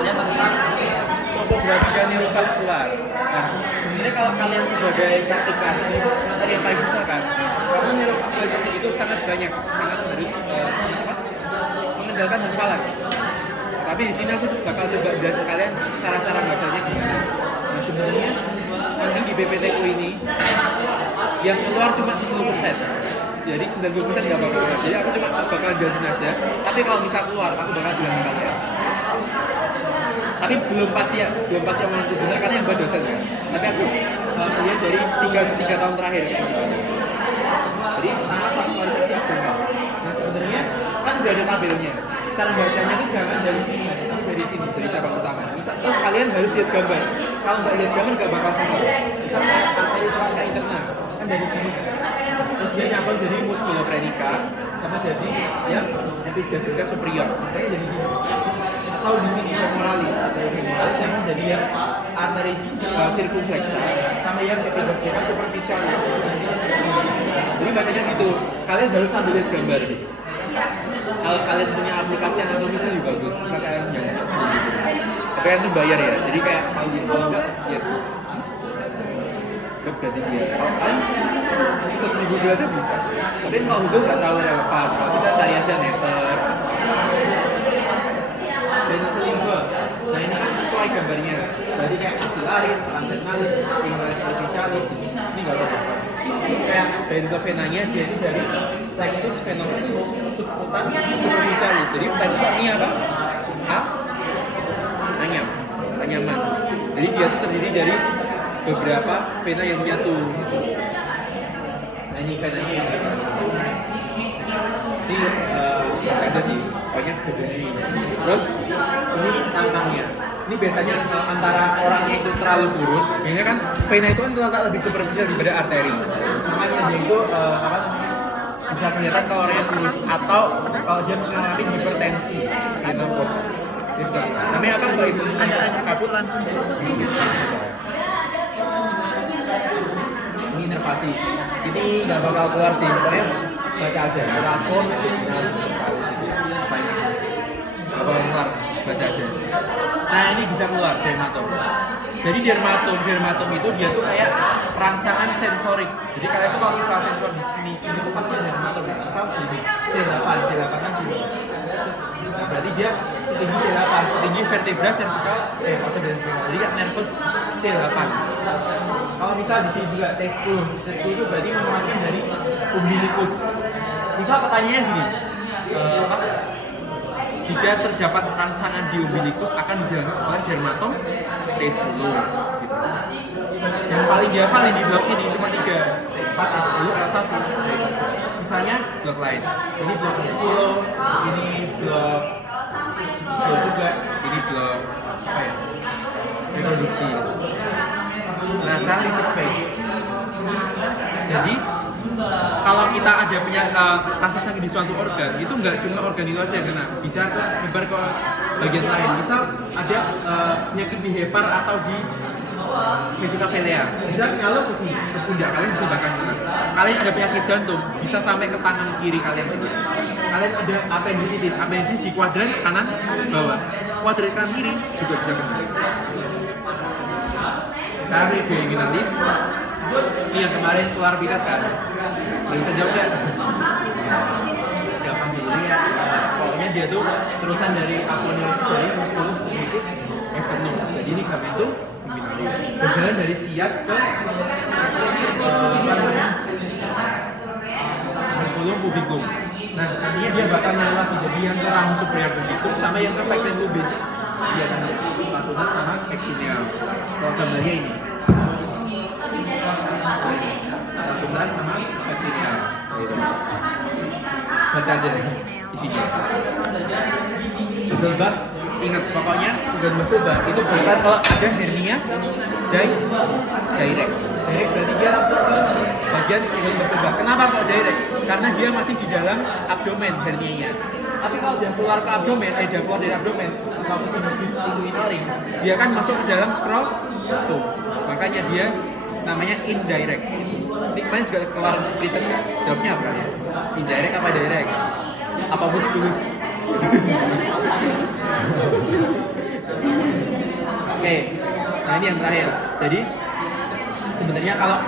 soalnya tentang topografi dan neurovaskular. Nah, sebenarnya kalau kalian sebagai praktikan, itu materi yang paling susah kan? Karena neurovaskular itu sangat banyak, sangat harus mengandalkan hafalan. Tapi di sini aku bakal coba jelasin kalian cara-cara ngafalnya gimana. Nah, sebenarnya nanti di BPTQ ini yang keluar cuma 10%. Jadi 90% nggak bakal keluar. Jadi aku cuma bakal jelasin aja. Tapi kalau misal keluar, aku bakal bilang ke kalian. Tapi belum pasti omongan itu benar karena yang buat dosen kan. Tapi aku lihat dari 3 tahun terakhir kayak gitu. Jadi pertama vaskularitasasi abdomen. Nah sebenarnya kan udah ada tabelnya. Cara bacanya itu jangan dari sini, tapi dari sini, dari cabang utama. Terus kalian harus lihat gambar. Kalau nggak lihat gambar nggak bakal paham. Misal kayak arteri tengah interna kan dari sini. Terus dia nyambung dari muskuloprenica sama jadi yang epigastrica superior. Makanya jadi gini. Atau di sini femoralis, yang menjadi yang arteri circumflexa sama yang epigastrica superficialis. Jadi bacanya gitu. Kalian baru sambil lihat gambar. Kalau kalian punya aplikasi anatomisnya juga bagus, bisa kalian jangan gitu. Tapi kan itu bayar ya, jadi kayak kalau enggak ya itu berarti dia. Kalau kalian search di Google aja bisa. Tapi kalau Google nggak terlalu relevan, kalau bisa cari aja netter. Vena limfa. Nah ini kan sesuai gambarnya. Berarti kayak axillaris, transversalis, inguinalis cervicalis. Ini nggak ada apa. Terus kayak dari venanya dia itu dari plexus venosus subcutan superficialis. Jadi plexus artinya apa? Anyaman. Jadi dia itu terdiri dari beberapa vena yang menyatu. Nah ini venanya ini aja sih banyak bedanya ini. Terus ini tangkangnya. Ini biasanya antara orangnya itu terlalu kurus. Biasanya kan vena itu kan terletak lebih superficial daripada arteri. Makanya dia itu bisa kelihatan kalau orangnya kurus atau kalau dia mengalami hipertensi vena porta. Namanya apa kalau itu? Ada kaput. Ini inervasi. Ini nggak bakal keluar sih. Pokoknya baca aja. Rakon, banyak. Nggak bakal keluar. Baca aja. Nah ini bisa keluar dermatom. Jadi dermatom itu dia tuh kayak rangsangan sensorik. Jadi kalian tuh kalau misal sensor di sini tuh pasti ada dermatom. Misal gini, C8 kan sini. Nah, berarti dia setinggi C8, setinggi vertebra cervical, maksudnya dari cervical. Jadi nervous C8. Kalau misal di sini juga T10 itu berarti merupakan dari umbilicus. Misal pertanyaannya gini, jika terdapat rangsangan di umbilicus akan dijalankan oleh dermatom T10 gitu. Yang paling dihafalin di blok ini cuma 3, T4, T10, L1. Misalnya blok lain. Ini blok 10, ini blok 10 juga, ini blok apa ya? Reproduksi. Nah sekarang liver pain. Jadi kalau kita ada rasa sakit di suatu organ, itu nggak cuma organ itu aja yang kena, bisa menyebar ke bagian lain. Misal ada penyakit di hepar atau di vesika velea, bisa nyalur ke sini, ke pundak kalian bisa bahkan kena. Kalian ada penyakit jantung, bisa sampai ke tangan kiri kalian kena. Kalian ada appendicitis di kuadran kanan bawah, kuadran kanan kiri juga bisa kena. Tarik inguinalis. Ini yang kemarin keluar pitas kan? Bisa jawab ya? Gampang dulu ya. Pokoknya dia tuh terusan dari aponeurosis dari musculus ubicus externus. Jadi ini gamentum inguinalis. Berjalan dari sias ke apa namanya? Pubicum pubicum. Nah, nantinya dia bakal nyala lagi. Jadi yang ke ramus superior pubicum sama yang ke pecten pubis. Dia nanti patunas sama pectineal. Kalau gambarnya ini. Patunas sama pectineal. Baca aja isinya. Muscle bag, ingat pokoknya bukan muscle bag itu bukan kalau ada hernia direct. Direct berarti dia langsung ke bagian yang muscle bag. Kenapa kok direct? Karena dia masih di dalam abdomen hernianya. Tapi kalau dia keluar ke abdomen, dia keluar dari abdomen, atau di inguinal ring, dia kan masuk ke dalam scrotum. Makanya dia namanya indirect. Ini kemarin juga keluar pretest kan? Jawabnya apa kalian? Indirect apa direct? Apa musculus? Oke, nah ini yang terakhir. Jadi sebenarnya kalau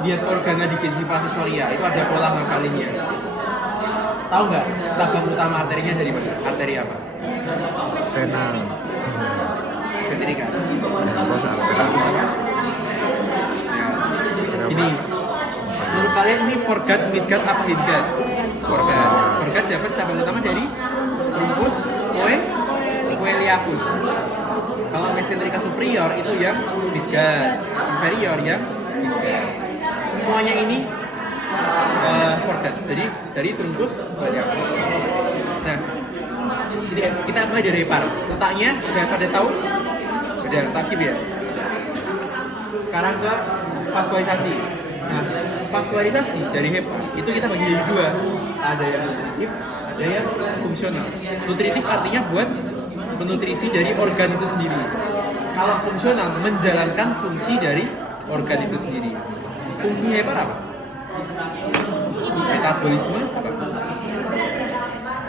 lihat organa digestif aksesoria itu ada pola ngafalinnya. Tahu nggak cabang utama arterinya dari mana? Arteri apa? Vena. Sentrika. Vena. Ini menurut kalian ini foregut, midgut apa hindgut? Foregut. Foregut dapat cabang utama dari truncus coeliacus. Kalau mesenterika superior itu yang midgut, inferior yang hindgut. Semuanya ini foregut. Jadi dari truncus coeliacus. Nah, jadi kita mulai dari hepar. Letaknya udah pada tahu? Udah, tak skip ya. Sekarang ke vaskularisasi. Nah, vaskularisasi dari hepar itu kita bagi jadi dua. Ada yang nutritif, ada yang fungsional. Nutritif artinya buat menutrisi dari organ itu sendiri. Kalau fungsional menjalankan fungsi dari organ itu sendiri. Fungsi hepar apa? Metabolisme apa?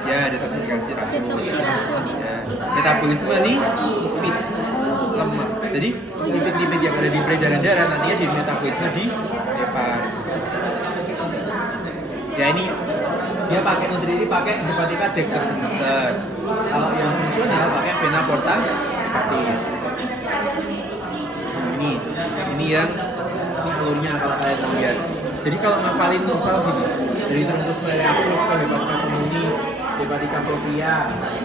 Ya, detoksifikasi racun. Ya. Metabolisme lipid lemak. Jadi lipid-lipid yang ada di peredaran darah nantinya di metabolisme di hepar. Ya ini dia pakai nutrisi pakai hepatica dexter. Kalau yang fungsional pakai vena porta hepatis. Ini yang alurnya kalau kalian lihat. Jadi kalau ngafalin misal gini, dari truncus coeliacus ke hepatica communis, hepatica propria,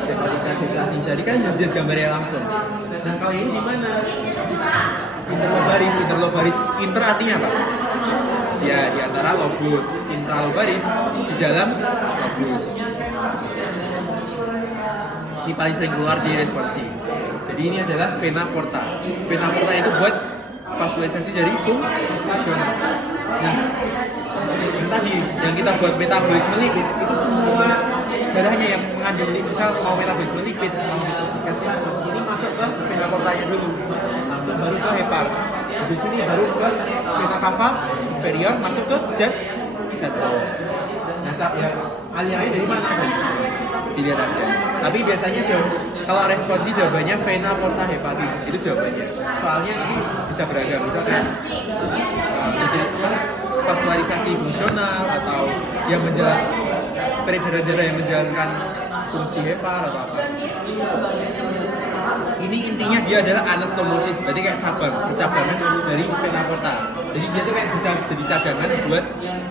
hepatica dexter, jadi kan harus lihat gambarnya langsung. Nah kalau ini di mana? Interlobaris. Inter artinya apa? Ya di antara lobus. Intralobaris di dalam lobus. Ini paling sering keluar di responsi. Jadi ini adalah vena porta. Vena porta itu buat vaskularisasi dari fungsional. Nah, yang tadi yang kita buat metabolisme lipid itu semua darahnya yang mengandung misal mau metabolisme lipid, mau detoksifikasi racun, ini masuk ke vena portanya dulu, langsung baru ke hepar. Di sini baru ke vena cava inferior, masuk ke jantung. Nah, ya, alirannya dari mana? Dilihat aja. Tapi biasanya kalau responsi jawabannya vena porta hepatis, itu jawabannya. Soalnya nanti bisa beragam, misalkan vaskularisasi fungsional atau yang peredaran darah yang menjalankan fungsi hepar atau apa. Ini intinya dia adalah anastomosis, berarti kayak percabangan dari vena porta. Jadi dia tuh kayak bisa jadi cadangan buat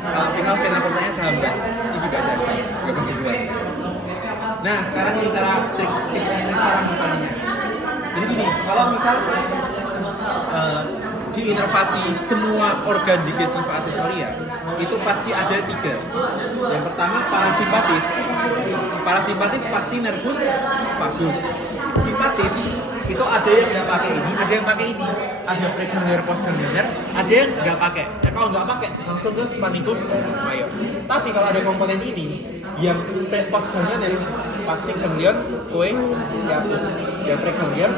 kalau final vena portanya terhambat, ini juga bisa, nggak pakai dua. Nah sekarang ini cara trik cara ngafalinya. Jadi gini, kalau misal diinervasi semua organ digestif aksesoria itu pasti ada 3. Yang pertama parasimpatis. Parasimpatis pasti nervus vagus. Simpatis itu ada yang nggak pakai ini, ada yang pakai ini. Ada pregangliar, postgangliar, ada yang nggak pakai. Ya, kalau nggak pakai langsung ke spanicus major. Tapi kalau ada komponen ini yang postgangliar pasti ganglion coeliacus. Ya pregangliar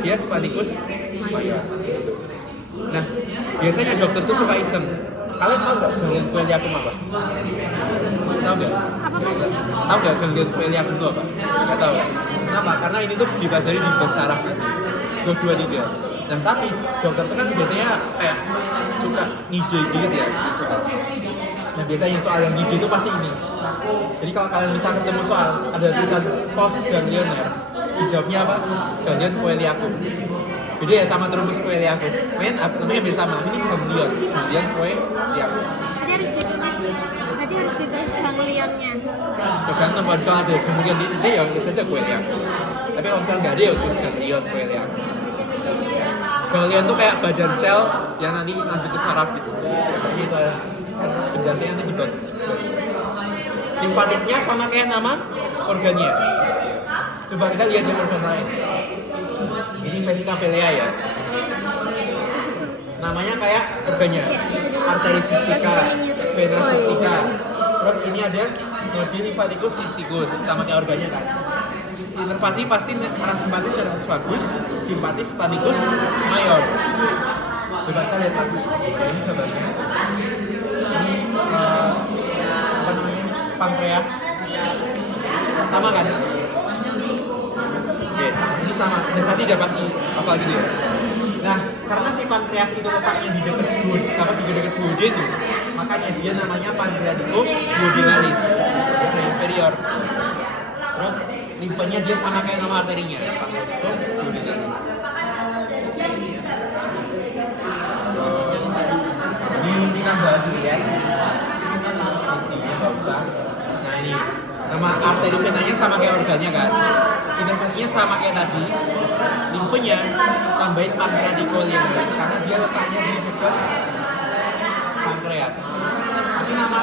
dia spanicus major. Nah, biasanya dokter tuh suka iseng. Kalian tahu nggak ganglion coeliacum apa? Tahu nggak? Tahu nggak ganglion coeliacum itu apa? Nggak tahu. Kenapa? Karena ini tuh dipelajari di bab saraf nanti. 223. Nah, tapi dokter tuh kan biasanya kayak suka ngide gitu ya, soal. Nah, biasanya soal yang ngide itu pasti ini. Jadi kalau kalian bisa ketemu soal ada tulisan post ganglioner, dijawabnya apa? Ganglion coeliacum. Beda ya sama truncus coeliacus. Namanya hampir sama. Ini ganglion coeliacum. Tadi harus ditulis ganglionnya. Tergantung pada soal ada ganglion di titik ya saja coeliacum. Tapi kalau misalnya nggak ada ya tulis ganglion coeliacum. Ganglion tuh kayak badan sel yang nanti lanjut ke saraf gitu. Jadi itu penjelasannya nanti di bawah. Limfatiknya sama kayak nama organnya. Coba kita lihat yang organ lain. Ini vesica velea ya. Namanya kayak organnya. Artery cystica, vena cystica. Terus ini ada nodi lymphaticus cysticus, sama kayak organnya kan. Inervasi pasti parasimpatis nervus vagus, simpatis spanicus major. Coba kita lihat lagi. Ini gambarnya. Ini apa namanya? Pankreas. Sama kan? Oke, ini sama, inervasi udah pasti hafal gitu ya. Nah, karena si pankreas itu letaknya di dekat duoden itu, makanya dia namanya pancreatico duodenalis, vena inferior. Terus limfanya dia sama kayak nama arterinya, pancreatico duodenalis. Ini kita bahas lihat, ini nggak usah. Nah ini, nama arteri venanya sama kayak organnya kan, inervasinya sama kayak tadi. Limfanya tambahin pancreatico lienalis karena dia letaknya di dekat pankreas. Tapi nama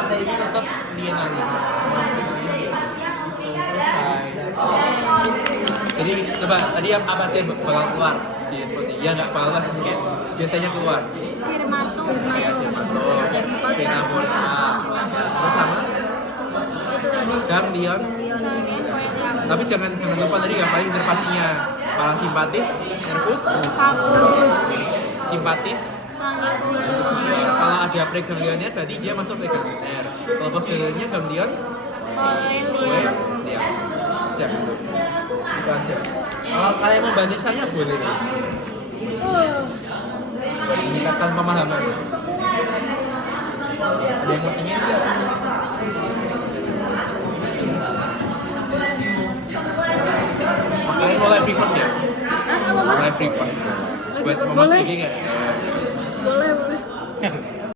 arterinya tetap lienalis. Selesai. Jadi coba tadi apa sih yang bakal keluar di seperti ya nggak bakal langsung kayak biasanya keluar. Firmatu, Dermatom, vena porta, terus sama ganglion. Tapi jangan lupa tadi ngapain inervasinya. Parasimpatis, nervus, Vagus, simpatis. Splanchnicus, Kalau ada preganglionnya tadi dia masuk preganglioner. Kalau postganglionnya ganglion, Coeliac. ya. Ya gitu. Itu aja. Kalau kalian mau baca sisanya boleh. Meningkatkan pemahaman. Ada yang mau tanya tidak? Kalian mau live record ya? Live record. Buat ngomong sedikit nggak?